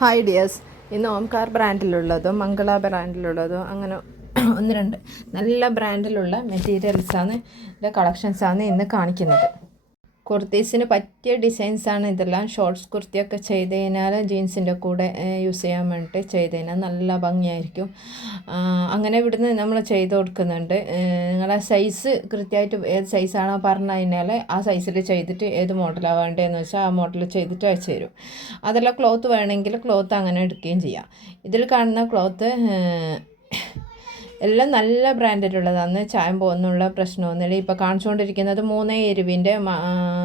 Hi dears. ഇന്ന് ഓംകാർ ബ്രാൻഡിലുള്ളതും മംഗള ബ്രാൻഡിലുള്ളതും അങ്ങനെ ഒന്ന് രണ്ട് നല്ല ബ്രാൻഡിലുള്ള മെറ്റീരിയൽസാണ് കളക്ഷൻസാണ് ഇന്ന് കാണിക്കുന്നത്. കുർത്തീസിന് പറ്റിയ ഡിസൈൻസാണ് ഇതെല്ലാം. ഷോർട്ട്സ് കുർത്തിയൊക്കെ ചെയ്ത് കഴിഞ്ഞാൽ ജീൻസിൻ്റെ കൂടെ യൂസ് ചെയ്യാൻ വേണ്ടിയിട്ട് ചെയ്ത് കഴിഞ്ഞാൽ നല്ല ഭംഗിയായിരിക്കും. അങ്ങനെ ഇവിടുന്ന് നമ്മൾ ചെയ്ത് കൊടുക്കുന്നുണ്ട്. നിങ്ങളെ സൈസ് കൃത്യമായിട്ട് ഏത് സൈസാണോ പറഞ്ഞു കഴിഞ്ഞാൽ ആ സൈസിൽ ചെയ്തിട്ട് ഏത് മോഡലാണ് വേണ്ടതെന്ന് വെച്ചാൽ ആ മോഡൽ ചെയ്തിട്ട് അയച്ചു തരും. അതെല്ലാം ക്ലോത്ത് വേണമെങ്കിൽ ക്ലോത്ത് അങ്ങനെ എടുക്കുകയും ചെയ്യാം. ഇതിൽ കാണുന്ന ക്ലോത്ത് എല്ലാം നല്ല ബ്രാൻഡിലുള്ളതാണ്. ചായം പോകുന്നുള്ള പ്രശ്നമൊന്നുമില്ല. ഇപ്പോൾ കാണിച്ചുകൊണ്ടിരിക്കുന്നത് 3 എരിവിൻ്റെ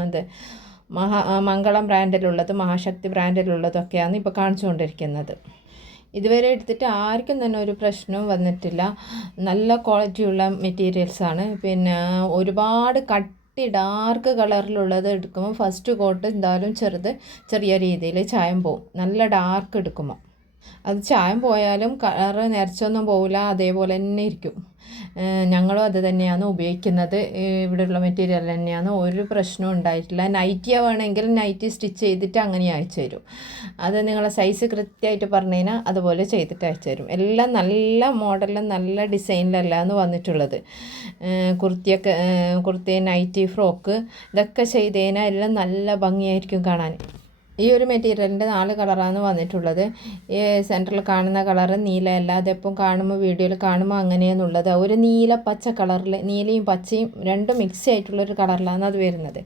ഇത് മംഗളം ബ്രാൻഡിലുള്ളത്, മഹാശക്തി ബ്രാൻഡിലുള്ളതൊക്കെയാണ് ഇപ്പോൾ കാണിച്ചുകൊണ്ടിരിക്കുന്നത്. ഇതുവരെ എടുത്തിട്ട് ആർക്കും തന്നെ ഒരു പ്രശ്നവും വന്നിട്ടില്ല. നല്ല ക്വാളിറ്റിയുള്ള മെറ്റീരിയൽസാണ്. പിന്നെ ഒരുപാട് ഡാർക്ക് കളറിലുള്ളത് എടുക്കുമ്പോൾ ഫസ്റ്റ് കോട്ട് എന്തായാലും ചെറിയ രീതിയിൽ ചായം പോവും. നല്ല ഡാർക്ക് എടുക്കുമ്പോൾ അത് ചായം പോയാലും കളറ് നിറച്ചൊന്നും പോവില്ല, അതേപോലെ തന്നെ ഇരിക്കും. ഞങ്ങളും അത് തന്നെയാണ് ഉപയോഗിക്കുന്നത്. ഇവിടെയുള്ള മെറ്റീരിയൽ തന്നെയാണ്, ഒരു പ്രശ്നവും ഉണ്ടായിട്ടില്ല. നൈറ്റി വേണമെങ്കിൽ നൈറ്റി സ്റ്റിച്ച് ചെയ്തിട്ട് അങ്ങനെ അയച്ചു തരും. അത് നിങ്ങളെ സൈസ് കൃത്യമായിട്ട് പറഞ്ഞു കഴിഞ്ഞാൽ അതുപോലെ ചെയ്തിട്ട് അയച്ചു തരും. എല്ലാം നല്ല മോഡലും നല്ല ഡിസൈനിലല്ലാന്ന് വന്നിട്ടുള്ളത്. കുർത്തി, നൈറ്റി, ഫ്രോക്ക് ഇതൊക്കെ ചെയ്ത് കഴിഞ്ഞാൽ എല്ലാം നല്ല ഭംഗിയായിരിക്കും കാണാൻ. ഈ ഒരു മെറ്റീരിയലിൻ്റെ 4 കളറാണ് വന്നിട്ടുള്ളത്. ഈ സെൻറ്ററിൽ കാണുന്ന കളറ് നീലയല്ല. അതെപ്പം കാണുമ്പോൾ വീഡിയോയിൽ കാണുമ്പോൾ അങ്ങനെയാണുള്ളത്. ഒരു നീല പച്ച കളറിൽ, നീലയും പച്ചയും രണ്ടും മിക്സ് ആയിട്ടുള്ളൊരു കളറിലാണ് അത് വരുന്നത്.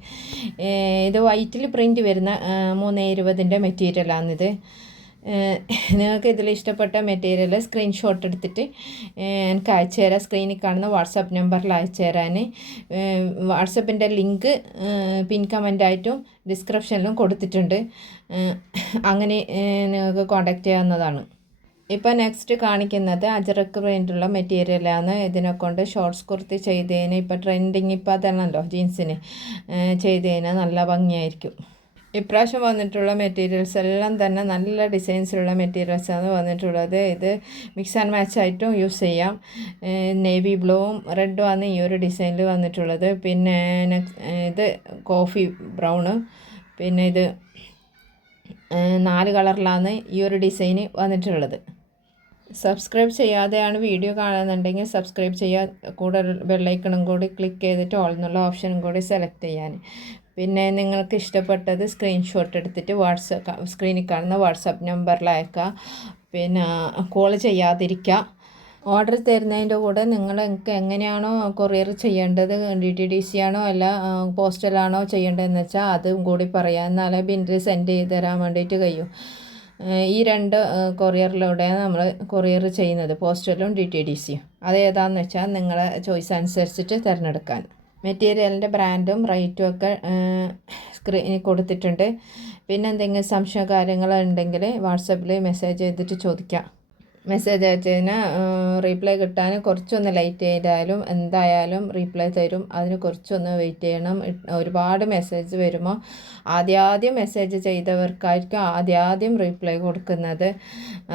ഇത് വൈറ്റിൽ പ്രിൻറ്റ് വരുന്ന 320ൻ്റെ മെറ്റീരിയലാണിത്. നിങ്ങൾക്ക് ഇതിൽ ഇഷ്ടപ്പെട്ട മെറ്റീരിയൽ സ്ക്രീൻഷോട്ട് എടുത്തിട്ട് എനിക്ക് അയച്ചു തരാം. സ്ക്രീനിൽ കാണുന്ന വാട്സാപ്പ് നമ്പറിൽ അയച്ചു തരാൻ. വാട്സപ്പിൻ്റെ ലിങ്ക് പിൻ കമൻ്റായിട്ടും ഡിസ്ക്രിപ്ഷനിലും കൊടുത്തിട്ടുണ്ട്. അങ്ങനെ നിങ്ങൾക്ക് കോൺടാക്റ്റ് ചെയ്യാവുന്നതാണ്. ഇപ്പോൾ നെക്സ്റ്റ് കാണിക്കുന്നത് അജറക്ക് പ്രിൻ്റുള്ള മെറ്റീരിയലാണ്. ഇതിനെക്കൊണ്ട് ഷോർട്ട്സ് കുർത്തി ചെയ്തതിന് ഇപ്പോൾ ട്രെൻഡിങ് ഇപ്പോൾ അതാണല്ലോ, ജീൻസിന് ചെയ്തതിന് നല്ല ഭംഗിയായിരിക്കും. ഇപ്രാവശ്യം വന്നിട്ടുള്ള മെറ്റീരിയൽസ് എല്ലാം തന്നെ നല്ല ഡിസൈൻസിലുള്ള മെറ്റീരിയൽസാണ് വന്നിട്ടുള്ളത്. ഇത് മിക്സ് ആൻഡ് മാച്ച് ആയിട്ടും യൂസ് ചെയ്യാം. നേവി ബ്ലൂവും റെഡും ആണ് ഈ ഒരു ഡിസൈനിൽ വന്നിട്ടുള്ളത്. പിന്നെ ഇത് കോഫി ബ്രൗണ്, പിന്നെ ഇത് 4 കളറിലാണ് ഈ ഒരു ഡിസൈന് വന്നിട്ടുള്ളത്. സബ്സ്ക്രൈബ് ചെയ്യാതെയാണ് വീഡിയോ കാണുന്നുണ്ടെങ്കിൽ സബ്സ്ക്രൈബ് ചെയ്യുക. കൂടെ ബെല്ലൈക്കണും കൂടി ക്ലിക്ക് ചെയ്തിട്ട് ഓൾ എന്നുള്ള ഓപ്ഷനും കൂടി സെലക്ട് ചെയ്യാൻ. പിന്നെ നിങ്ങൾക്ക് ഇഷ്ടപ്പെട്ടത് സ്ക്രീൻഷോട്ട് എടുത്തിട്ട് സ്ക്രീനിൽ കാണുന്ന വാട്സാപ്പ് നമ്പറിൽ അയക്കുക. പിന്നെ കോൾ ചെയ്യാതിരിക്കുക. ഓർഡർ തരുന്നതിൻ്റെ കൂടെ നിങ്ങൾക്ക് എങ്ങനെയാണോ കൊറിയർ ചെയ്യേണ്ടത്, DTDC ആണോ അല്ല പോസ്റ്റലാണോ ചെയ്യേണ്ടതെന്ന് വെച്ചാൽ അതും കൂടി പറയാം. എന്നാലേ ബില്ല് സെൻഡ് ചെയ്ത് തരാൻ വേണ്ടിയിട്ട് കഴിയും. ഈ 2 കൊറിയറിലൂടെയാണ് നമ്മൾ കൊറിയർ ചെയ്യുന്നത്, പോസ്റ്റലും DTDCയും. അതേതാണെന്ന് വെച്ചാൽ നിങ്ങളെ ചോയ്സ് അനുസരിച്ചിട്ട് തിരഞ്ഞെടുക്കാൻ. മെറ്റീരിയലിൻ്റെ ബ്രാൻഡും റേറ്റും ഒക്കെ സ്ക്രീനിൽ കൊടുത്തിട്ടുണ്ട്. പിന്നെ എന്തെങ്കിലും സംശയ കാര്യങ്ങളുണ്ടെങ്കിൽ വാട്സപ്പിൽ മെസ്സേജ് ചെയ്തിട്ട് ചോദിക്കാം. മെസ്സേജ് അയച്ചതിന് റീപ്ലൈ കിട്ടാൻ കുറച്ചൊന്ന് ലേറ്റ് ചെയ്താലും എന്തായാലും റീപ്ലൈ തരും. അതിന് കുറച്ചൊന്ന് വെയിറ്റ് ചെയ്യണം. ഒരുപാട് മെസ്സേജ് വരുമ്പോൾ ആദ്യം മെസ്സേജ് ചെയ്തവർക്കായിരിക്കും ആദ്യം റീപ്ലൈ കൊടുക്കുന്നത്.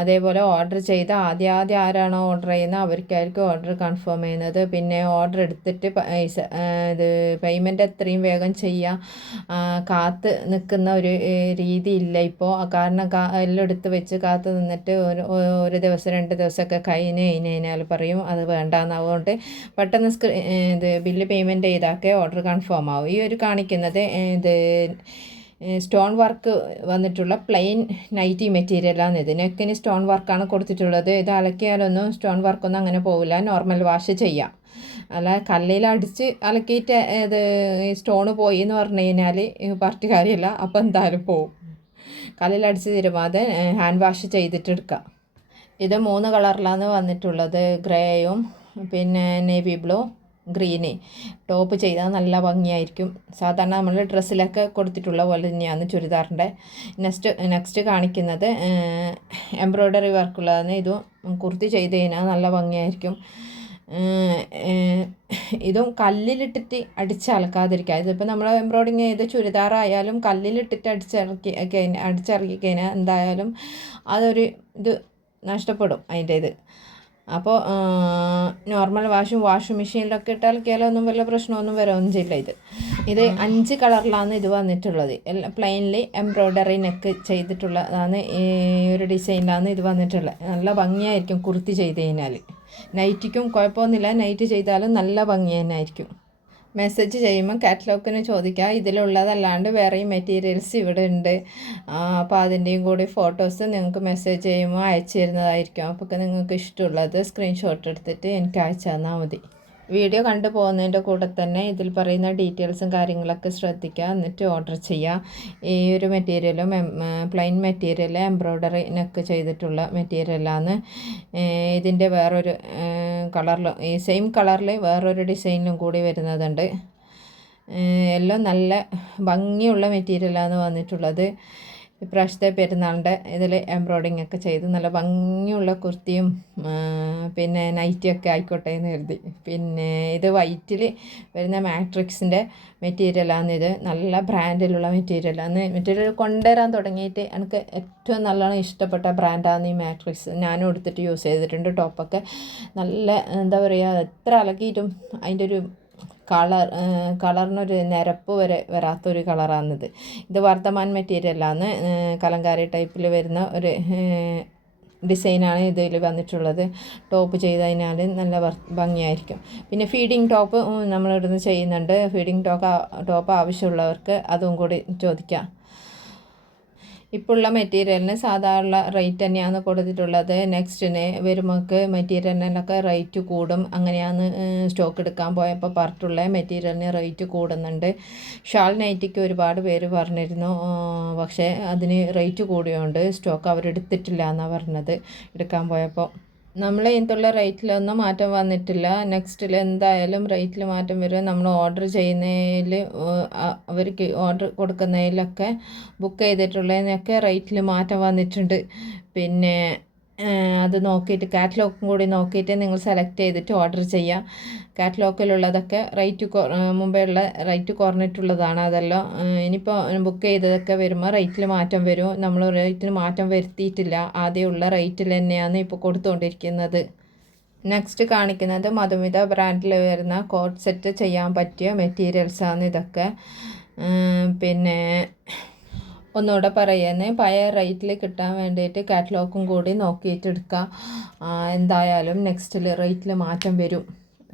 അതേപോലെ ഓർഡർ ചെയ്ത് ആദ്യം ആരാണോ ഓർഡർ ചെയ്യുന്നത് അവർക്കായിരിക്കും ഓർഡർ കൺഫേം ചെയ്യുന്നത്. പിന്നെ ഓർഡർ എടുത്തിട്ട് ഇത് പേയ്മെൻറ്റ് എത്രയും വേഗം ചെയ്യുക. കാത്ത് നിൽക്കുന്ന ഒരു രീതിയില്ല ഇപ്പോൾ. കാരണം എല്ലാം എടുത്ത് വെച്ച് കാത്ത് നിന്നിട്ട് ഒരു ദിവസം 2 ദിവസമൊക്കെ കഴിഞ്ഞാൽ പറയും അത് വേണ്ടാന്ന്. അതുകൊണ്ട് പെട്ടെന്ന് ഇത് ബില്ല് പേയ്മെൻറ്റ് ചെയ്താൽ ഓർഡർ കൺഫേം ആവും. ഈ ഒരു കാണിക്കുന്നത് ഇത് സ്റ്റോൺ വർക്ക് വന്നിട്ടുള്ള പ്ലെയിൻ നൈറ്റി മെറ്റീരിയലാണ്. ഇത് നെക്കിന് സ്റ്റോൺ വർക്കാണ് കൊടുത്തിട്ടുള്ളത്. ഇത് അലക്കിയാലൊന്നും സ്റ്റോൺ വർക്കൊന്നും അങ്ങനെ പോവില്ല. നോർമൽ വാഷ് ചെയ്യാം. അല്ല കല്ലിൽ അടിച്ച് അലക്കിയിട്ട് ഇത് സ്റ്റോണ് പോയി എന്ന് പറഞ്ഞു കഴിഞ്ഞാൽ പറഞ്ഞിട്ട് കാര്യമില്ല. അപ്പോൾ എന്തായാലും പോവും. കല്ലിലടിച്ച് തരുമ്പോൾ ഹാൻഡ് വാഷ് ചെയ്തിട്ട് എടുക്കാം. ഇത് 3 കളറിലാണ് വന്നിട്ടുള്ളത്. ഗ്രേയും പിന്നെ നേവി ബ്ലൂ, ഗ്രീന്. ടോപ്പ് ചെയ്താൽ നല്ല ഭംഗിയായിരിക്കും. സാധാരണ നമ്മൾ ഡ്രസ്സിലൊക്കെ കൊടുത്തിട്ടുള്ള പോലെ തന്നെയാണ് ചുരിദാറിൻ്റെ. നെക്സ്റ്റ് കാണിക്കുന്നത് എംബ്രോയ്ഡറി വർക്കുള്ളതാണ്. ഇതും കുർത്തി ചെയ്ത് കഴിഞ്ഞാൽ നല്ല ഭംഗിയായിരിക്കും. ഇതും കല്ലിലിട്ടിട്ട് അടിച്ചലക്കാതിരിക്കുക. ഇതിപ്പോൾ നമ്മൾ എംബ്രോയ്ഡിങ് ചെയ്ത് ചുരിദാറായാലും കല്ലിലിട്ടിട്ട് അടിച്ചിറക്കി കഴിഞ്ഞാൽ എന്തായാലും അതൊരു ഇത് നഷ്ടപ്പെടും അതിൻ്റെ ഇത്. അപ്പോൾ നോർമൽ വാഷിംഗ് മെഷീനിലൊക്കെ ഇട്ട് അലക്കിയാലൊന്നും വലിയ പ്രശ്നമൊന്നും വരൊന്നും ചെയ്യില്ല ഇത്. ഇത് 5 കളറിലാണ് ഇത് വന്നിട്ടുള്ളത്. പ്ലെയിനിൽ എംബ്രോയ്ഡറി നെക്ക് ചെയ്തിട്ടുള്ളതാണ്. ഈ ഒരു ഡിസൈനിലാണ് ഇത് വന്നിട്ടുള്ളത്. നല്ല ഭംഗിയായിരിക്കും കുർത്തി ചെയ്ത് കഴിഞ്ഞാൽ. നൈറ്റിക്കും കുഴപ്പമൊന്നുമില്ല, നൈറ്റ് ചെയ്താലും നല്ല ഭംഗി തന്നെ ആയിരിക്കും. മെസ്സേജ് ചെയ്യുമ്പോൾ കാറ്റലോഗിന് ചോദിക്കുക. ഇതിലുള്ളതല്ലാണ്ട് വേറെയും മെറ്റീരിയൽസ് ഇവിടെ ഉണ്ട്. അപ്പോൾ അതിൻ്റെയും കൂടി ഫോട്ടോസ് നിങ്ങൾക്ക് മെസ്സേജ് ചെയ്യുമ്പോൾ അയച്ചു തരുന്നതായിരിക്കും. അപ്പോൾ നിങ്ങൾക്ക് ഇഷ്ടമുള്ളത് സ്ക്രീൻഷോട്ട് എടുത്തിട്ട് എനിക്ക് അയച്ചു തന്നാൽ മതി. വീഡിയോ കണ്ടു പോകുന്നതിൻ്റെ കൂടെ തന്നെ ഇതിൽ പറയുന്ന ഡീറ്റെയിൽസും കാര്യങ്ങളൊക്കെ ശ്രദ്ധിക്കുക. എന്നിട്ട് ഓർഡർ ചെയ്യുക. ഈ ഒരു മെറ്റീരിയലും പ്ലെയിൻ മെറ്റീരിയൽ എംബ്രോയ്ഡറി നെക്ക് ചെയ്തിട്ടുള്ള മെറ്റീരിയലാണ്. ഇതിൻ്റെ വേറൊരു കളറിൽ, ഈ സെയിം കളറിൽ വേറൊരു ഡിസൈനിലും കൂടി വരുന്നതുണ്ട്. എല്ലാം നല്ല ഭംഗിയുള്ള മെറ്റീരിയലാണ് വന്നിട്ടുള്ളത്. ഇപ്രാവശ്യത്തെ പെരുന്നാളിൻ്റെ ഇതിൽ എംബ്രോയ്ഡിങ് ഒക്കെ ചെയ്ത് നല്ല ഭംഗിയുള്ള കുർത്തിയും പിന്നെ നൈറ്റിയൊക്കെ ആയിക്കോട്ടെ എന്ന് കരുതി. പിന്നെ ഇത് വൈറ്റിൽ വരുന്ന മാട്രിക്സിൻ്റെ മെറ്റീരിയലാണ്. ഇത് നല്ല ബ്രാൻഡിലുള്ള മെറ്റീരിയലാണ്. മെറ്റീരിയൽ കൊണ്ടുവരാൻ തുടങ്ങിയിട്ട് എനിക്ക് ഏറ്റവും നല്ലോണം ഇഷ്ടപ്പെട്ട ബ്രാൻഡാണ് ഈ മാട്രിക്സ്. ഞാനും എടുത്തിട്ട് യൂസ് ചെയ്തിട്ടുണ്ട്. ടോപ്പൊക്കെ നല്ല എന്താ പറയുക, എത്ര അലക്കിയിട്ടും അതിൻ്റെ ഒരു കളറിനൊരു നിരപ്പ് വരെ വരാത്തൊരു കളറാണിത്. ഇത് വർദ്ധമാൻ മെറ്റീരിയലാണ്. കലങ്കാരി ടൈപ്പിൽ വരുന്ന ഒരു ഡിസൈനാണ് ഇതിൽ വന്നിട്ടുള്ളത്. ടോപ്പ് ചെയ്ത് കഴിഞ്ഞാൽ നല്ല ഭംഗിയായിരിക്കും. പിന്നെ ഫീഡിങ് ടോപ്പ് നമ്മളിവിടുന്ന് ചെയ്യുന്നുണ്ട്. ഫീഡിങ് ടോപ്പ് ആവശ്യമുള്ളവർക്ക് അതും കൂടി ചോദിക്കാം. ഇപ്പോൾ ഉള്ള മെറ്റീരിയലിന് സാധാരണ റേറ്റ് തന്നെയാണ് കൊടുത്തിട്ടുള്ളത്. നെക്സ്റ്റിന് വരുമ്പോൾ മെറ്റീരിയലിനൊക്കെ റേറ്റ് കൂടും. അങ്ങനെയാണ് സ്റ്റോക്ക് എടുക്കാൻ പോയപ്പോൾ പറഞ്ഞിട്ടുള്ള മെറ്റീരിയലിന് റേറ്റ് കൂടുന്നുണ്ട്. ഷാൾ നൈറ്റിക്ക് ഒരുപാട് പേര് പറഞ്ഞിരുന്നു, പക്ഷേ അതിന് റേറ്റ് കൂടിയോണ്ട് സ്റ്റോക്ക് അവരെടുത്തിട്ടില്ല എന്നാണ് പറഞ്ഞത് എടുക്കാൻ പോയപ്പോൾ. നമ്മൾ ഇതിനുള്ള റേറ്റിലൊന്നും മാറ്റം വന്നിട്ടില്ല. നെക്സ്റ്റിൽ എന്തായാലും റേറ്റിൽ മാറ്റം വരും. നമ്മൾ ഓർഡർ ചെയ്യുന്നതിൽ അവർക്ക് ഓർഡർ കൊടുക്കുന്നതിലൊക്കെ ബുക്ക് ചെയ്തിട്ടുള്ളതിനൊക്കെ റേറ്റിൽ മാറ്റം വന്നിട്ടുണ്ട്. പിന്നെ അത് നോക്കിയിട്ട് കാറ്റലോഗും കൂടി നോക്കിയിട്ട് നിങ്ങൾ സെലക്ട് ചെയ്തിട്ട് ഓർഡർ ചെയ്യാം. കാറ്റലോഗിലുള്ളതൊക്കെ റേറ്റ് മുമ്പേ ഉള്ള റേറ്റ് കുറഞ്ഞിട്ടുള്ളതാണ്. അതെല്ലാം ഇനിയിപ്പോൾ ബുക്ക് ചെയ്തതൊക്കെ വരുമ്പോൾ റേറ്റിൽ മാറ്റം വരും. നമ്മൾ റേറ്റിന് മാറ്റം വരുത്തിയിട്ടില്ല. ആദ്യമുള്ള റേറ്റിൽ തന്നെയാണ് ഇപ്പോൾ കൊടുത്തുകൊണ്ടിരിക്കുന്നത്. നെക്സ്റ്റ് കാണിക്കുന്നത് മധുമിത ബ്രാൻഡിൽ വരുന്ന കോട്ട് സെറ്റ് ചെയ്യാൻ പറ്റിയ മെറ്റീരിയൽസാണ് ഇതൊക്കെ. പിന്നെ ഒന്നുകൂടെ പറയുന്നത്, പഴയ റേറ്റിൽ കിട്ടാൻ വേണ്ടിയിട്ട് കാറ്റലോഗും കൂടി നോക്കിയിട്ട് എടുക്കുക. എന്തായാലും നെക്സ്റ്റിൽ റേറ്റിൽ മാറ്റം വരും.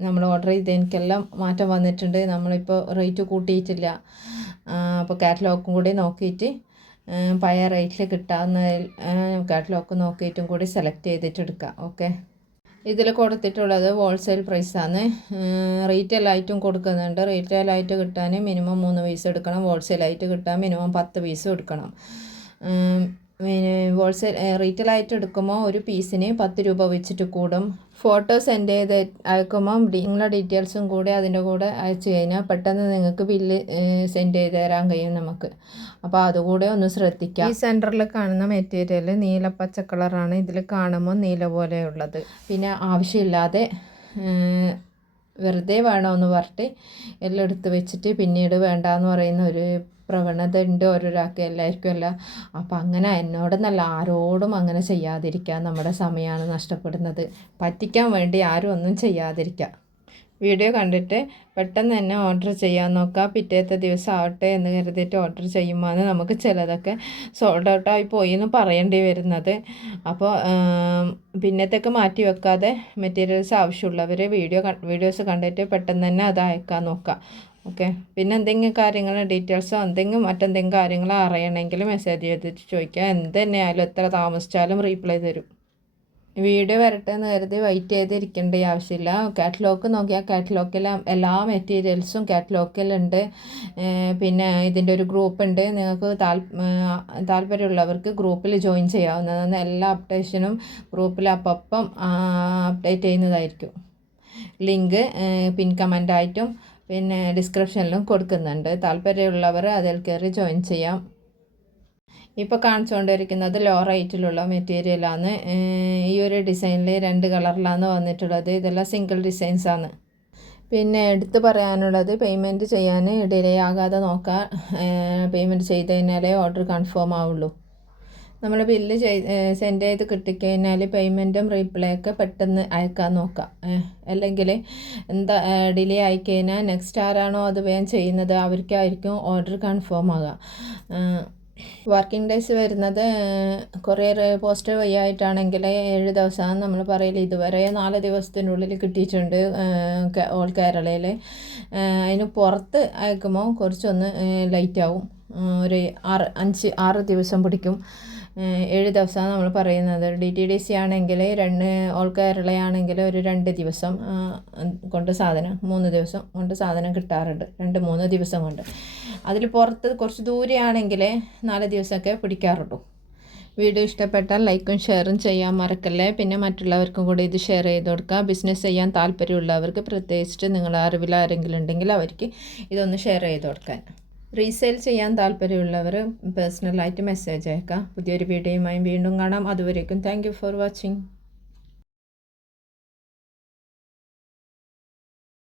നമ്മൾ ഓർഡർ ചെയ്തതിനെല്ലാം മാറ്റം വന്നിട്ടുണ്ട്. നമ്മളിപ്പോൾ റേറ്റ് കൂട്ടിയിട്ടില്ല. അപ്പോൾ കാറ്റലോഗും കൂടി നോക്കിയിട്ട് പഴയ റേറ്റിൽ കിട്ടാവുന്ന കാറ്റലോഗ് നോക്കിയിട്ടും കൂടി സെലക്ട് ചെയ്തിട്ട് എടുക്കുക. ഓക്കെ, ഇതിൽ കൊടുത്തിട്ടുള്ളത് ഹോൾസെയിൽ പ്രൈസാണ്. റീറ്റെയിലായിട്ടും കൊടുക്കുന്നുണ്ട്. റീറ്റെയിലായിട്ട് കിട്ടാൻ മിനിമം 3 പീസ് എടുക്കണം. ഹോൾസെയിലായിട്ട് കിട്ടാൻ മിനിമം 10 പീസും എടുക്കണം. റീറ്റെയിലായിട്ട് എടുക്കുമ്പോൾ ഒരു പീസിന് 10 രൂപ വെച്ചിട്ട് കൂടും. ഫോട്ടോ സെൻഡ് ചെയ്ത് അയക്കുമ്പോൾ നിങ്ങളുടെ ഡീറ്റെയിൽസും കൂടി അതിൻ്റെ കൂടെ അയച്ചു കഴിഞ്ഞാൽ പെട്ടെന്ന് നിങ്ങൾക്ക് ബില്ല് സെൻഡ് ചെയ്ത് തരാൻ കഴിയും നമുക്ക്. അപ്പോൾ അതുകൂടെ ഒന്ന് ശ്രദ്ധിക്കാം. ഈ സെൻറ്ററിൽ കാണുന്ന മെറ്റീരിയൽ നീല പച്ച കളറാണ്. ഇതിൽ കാണുമ്പോൾ നീല പോലെയുള്ളത്. പിന്നെ ആവശ്യമില്ലാതെ വെറുതെ വേണമെന്ന് പറഞ്ഞിട്ട് എല്ലാം എടുത്ത് വെച്ചിട്ട് പിന്നീട് വേണ്ടാന്ന് പറയുന്ന ഒരു പ്രവണത ഉണ്ട് ഓരോരാൾക്ക്, എല്ലാവർക്കും അല്ല. അപ്പോൾ അങ്ങനെ എന്നോടെന്നല്ല ആരോടും അങ്ങനെ ചെയ്യാതിരിക്കുക. നമ്മുടെ സമയമാണ് നഷ്ടപ്പെടുന്നത്. പറ്റിക്കാൻ വേണ്ടി ആരും ഒന്നും ചെയ്യാതിരിക്കുക. വീഡിയോ കണ്ടിട്ട് പെട്ടെന്ന് തന്നെ ഓർഡർ ചെയ്യാൻ നോക്കുക. പിറ്റേത്തെ ദിവസം ആവട്ടെ എന്ന് കരുതിയിട്ട് ഓർഡർ ചെയ്യുമ്പോൾ നമുക്ക് ചിലതൊക്കെ സോൾഡ് ഔട്ടായി പോയി എന്ന് പറയേണ്ടി വരുന്നത്. അപ്പോൾ പിന്നത്തേക്ക് മാറ്റി വെക്കാതെ മെറ്റീരിയൽസ് ആവശ്യമുള്ളവർ വീഡിയോസ് കണ്ടിട്ട് പെട്ടെന്ന് തന്നെ അത് അയക്കാൻ നോക്കുക. ഓക്കെ, പിന്നെ എന്തെങ്കിലും കാര്യങ്ങൾ ഡീറ്റെയിൽസോ മറ്റെന്തെങ്കിലും കാര്യങ്ങളോ അറിയണമെങ്കിൽ മെസ്സേജ് ചെയ്തിട്ട് ചോദിക്കുക. എന്ത് തന്നെയായാലും എത്ര താമസിച്ചാലും റീപ്ലൈ തരും. വീഡിയോ വരട്ടെ എന്ന് കരുതി വെയിറ്റ് ചെയ്തിരിക്കേണ്ട ആവശ്യമില്ല. കാറ്റലോഗ് നോക്കിയാൽ കാറ്റലോഗിൽ എല്ലാ മെറ്റീരിയൽസും കാറ്റലോഗിലുണ്ട്. പിന്നെ ഇതിൻ്റെ ഒരു ഗ്രൂപ്പ് ഉണ്ട്. നിങ്ങൾക്ക് താല്പര്യമുള്ളവർക്ക് ഗ്രൂപ്പിൽ ജോയിൻ ചെയ്യാവുന്നതാണ്. എല്ലാ അപ്ഡേഷനും ഗ്രൂപ്പിൽ അപ്പം അപ്ഡേറ്റ് ചെയ്യുന്നതായിരിക്കും. ലിങ്ക് പിൻ കമൻ്റായിട്ടും പിന്നെ ഡിസ്ക്രിപ്ഷനിലും കൊടുക്കുന്നുണ്ട്. താല്പര്യമുള്ളവർ അതിൽ കയറി ജോയിൻ ചെയ്യാം. ഇപ്പോൾ കാണിച്ചുകൊണ്ടിരിക്കുന്നത് ലോ റേറ്റിലുള്ള മെറ്റീരിയലാണ്. ഈ ഒരു ഡിസൈനിൽ 2 കളറിലാണ് വന്നിട്ടുള്ളത്. ഇതെല്ലാം സിംഗിൾ ഡിസൈൻസാണ്. പിന്നെ എടുത്ത് പറയാനുള്ളത്, പേയ്മെൻറ്റ് ചെയ്യാൻ ഡിലേ ആകാതെ നോക്കുക. പേയ്മെൻറ്റ് ചെയ്ത് കഴിഞ്ഞാലേ ഓർഡർ കൺഫേം ആവുള്ളൂ. നമ്മൾ ബില്ല് സെൻഡ് ചെയ്ത് കിട്ടിക്കഴിഞ്ഞാൽ പേയ്മെൻറ്റും റീപ്ലേ ഒക്കെ പെട്ടെന്ന് അയക്കാൻ നോക്കാം. അല്ലെങ്കിൽ എന്താ ഡിലേ ആയിക്കഴിഞ്ഞാൽ നെക്സ്റ്റ് ആരാണോ അത് വേഗം ചെയ്യുന്നത് അവർക്കായിരിക്കും ഓർഡർ കൺഫേം ആകുക. വർക്കിംഗ് ഡേയ്സ് വരുന്നത് കൊറിയർ പോസ്റ്റ് വഴിയായിട്ടാണെങ്കിൽ 7 ദിവസമാണ് നമ്മൾ പറയൽ. ഇതുവരെ 4 ദിവസത്തിനുള്ളിൽ കിട്ടിയിട്ടുണ്ട് ഓൾ കേരളയിൽ. അതിന് പുറത്ത് അയക്കുമ്പോൾ കുറച്ചൊന്ന് ലേറ്റ് ആവും, ഒരു 6 ദിവസം പിടിക്കും. 7 ദിവസമാണ് നമ്മൾ പറയുന്നത്. DTDC ആണെങ്കിൽ ഓൾ കേരളയാണെങ്കിൽ ഒരു 2 ദിവസം കൊണ്ട് സാധനം, 3 ദിവസം കൊണ്ട് സാധനം കിട്ടാറുണ്ട്, 2-3 ദിവസം കൊണ്ട്. അതിൽ പുറത്ത് കുറച്ച് ദൂരെയാണെങ്കിൽ 4 ദിവസമൊക്കെ പിടിക്കാറുള്ളൂ. വീഡിയോ ഇഷ്ടപ്പെട്ടാൽ ലൈക്കും ഷെയറും ചെയ്യാൻ മറക്കല്ലേ. പിന്നെ മറ്റുള്ളവർക്കും കൂടി ഇത് ഷെയർ ചെയ്ത് കൊടുക്കുക. ബിസിനസ് ചെയ്യാൻ താല്പര്യമുള്ളവർക്ക്, പ്രത്യേകിച്ച് നിങ്ങളുടെ അറിവിൽ ആരെങ്കിലും ഉണ്ടെങ്കിൽ അവർക്ക് ഇതൊന്ന് ഷെയർ ചെയ്ത് കൊടുക്കാൻ. റീസെയിൽ ചെയ്യാൻ താല്പര്യമുള്ളവർ പേഴ്സണലായിട്ട് മെസ്സേജ് അയക്കാം. പുതിയൊരു വീഡിയോയുമായി വീണ്ടും കാണാം. അതുവരേക്കും താങ്ക് യു ഫോർ വാച്ചിങ്.